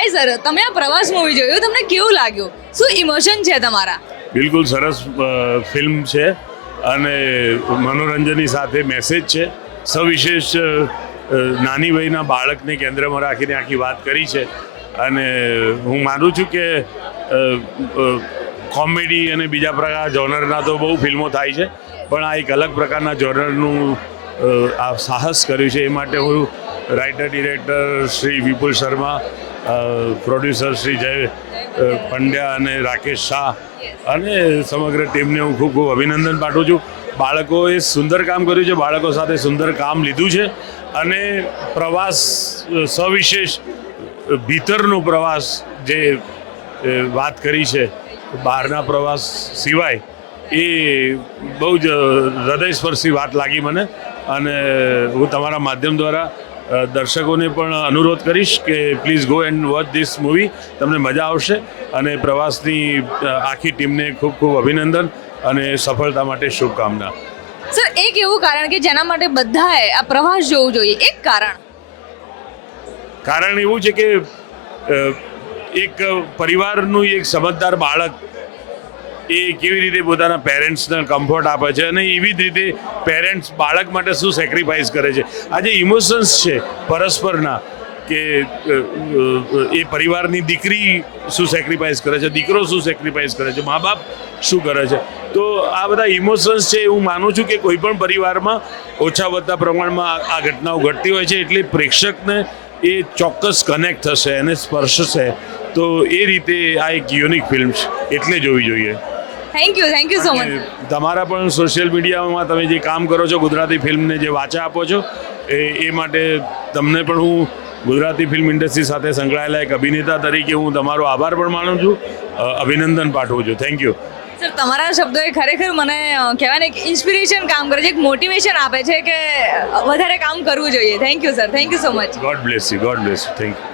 હાય sir, તમે આ પ્રવાસ મૂવી જોયું, તમને કેવું લાગ્યું? શું ઇમોશન છે તમારા? બિલકુલ સરસ ફિલ્મ છે અને મનોરંજનની સાથે મેસેજ છે. સવિશેષ નાની વયના બાળકને કેન્દ્રમાં રાખીને આખી વાત કરી છે અને હું માનું છું કે કોમેડી અને બીજા પ્રકાર જોનરના તો બહુ ફિલ્મો થાય છે, પણ આ એક અલગ પ્રકારના જોનરનું આ સાહસ કર્યું છે. એ માટે હું રાઇટર ડિરેક્ટર શ્રી વિપુલ શર્મા, પ્રોડ્યુસર શ્રી જય પંડ્યા અને રાકેશ શાહ અને સમગ્ર ટીમને હું ખૂબ ખૂબ અભિનંદન પાઠવું છું. બાળકોએ સુંદર કામ કર્યું છે, બાળકો સાથે સુંદર કામ લીધું છે અને પ્રવાસ સવિશેષ ભીતરનો પ્રવાસ જે વાત કરી છે, બહારના પ્રવાસ સિવાય, એ બહુ જ હૃદયસ્પર્શી વાત લાગી મને અને હું તમારા માધ્યમ દ્વારા દર્શકોને પણ અનુરોધ કરીશ કે please go and watch this movie. તમને મજા આવશે અને પ્રવાસની આખી ટીમને ખૂબ ખૂબ અભિનંદન અને સફળતા માટે શુભકામના. સર, એક એવું કારણ કે જેના માટે બધાએ આ પ્રવાસ જોવું જોઈએ, એક કારણ એવું છે કે એક પરિવારનું એક સમજદાર બાળક એ કેવી રીતે પોતાના પેરેન્ટ્સને કમ્ફર્ટ આપે છે અને એવી જ રીતે પેરેન્ટ્સ બાળક માટે શું સેક્રિફાઈસ કરે છે. આ જે ઇમોશન્સ છે પરસ્પરના, કે એ પરિવારની દીકરી શું સેક્રિફાઈસ કરે છે, દીકરો શું સેક્રિફાઈસ કરે છે, મા બાપ શું કરે છે, તો આ બધા ઇમોશન્સ છે. હું માનું છું કે કોઈ પણ પરિવારમાં ઓછા વધતા પ્રમાણમાં આ ઘટનાઓ ઘટતી હોય છે, એટલે પ્રેક્ષકને એ ચોક્કસ કનેક્ટ થશે અને સ્પર્શશે. તો એ રીતે આ એક યુનિક ફિલ્મ છે, એટલે જોવી જોઈએ. Thank you so much. તમારા પણ સોશિયલ મીડિયામાં તમે જે કામ કરો છો, ગુજરાતી ફિલ્મને જે વાચા આપો છો, એ માટે તમને પણ હું ગુજરાતી ફિલ્મ ઇન્ડસ્ટ્રી સાથે સંકળાયેલા એક અભિનેતા તરીકે હું તમારો આભાર પણ માનું છું, અભિનંદન પાઠવું છું. Thank you sir. તમારા શબ્દોએ ખરેખર મને કહેવાય ને એક ઇન્સ્પિરેશન કામ કરે છે, એક મોટિવેશન આપે છે કે વધારે કામ કરવું જોઈએ. Thank you sir, thank you so much. God bless you, God bless you. Thank you.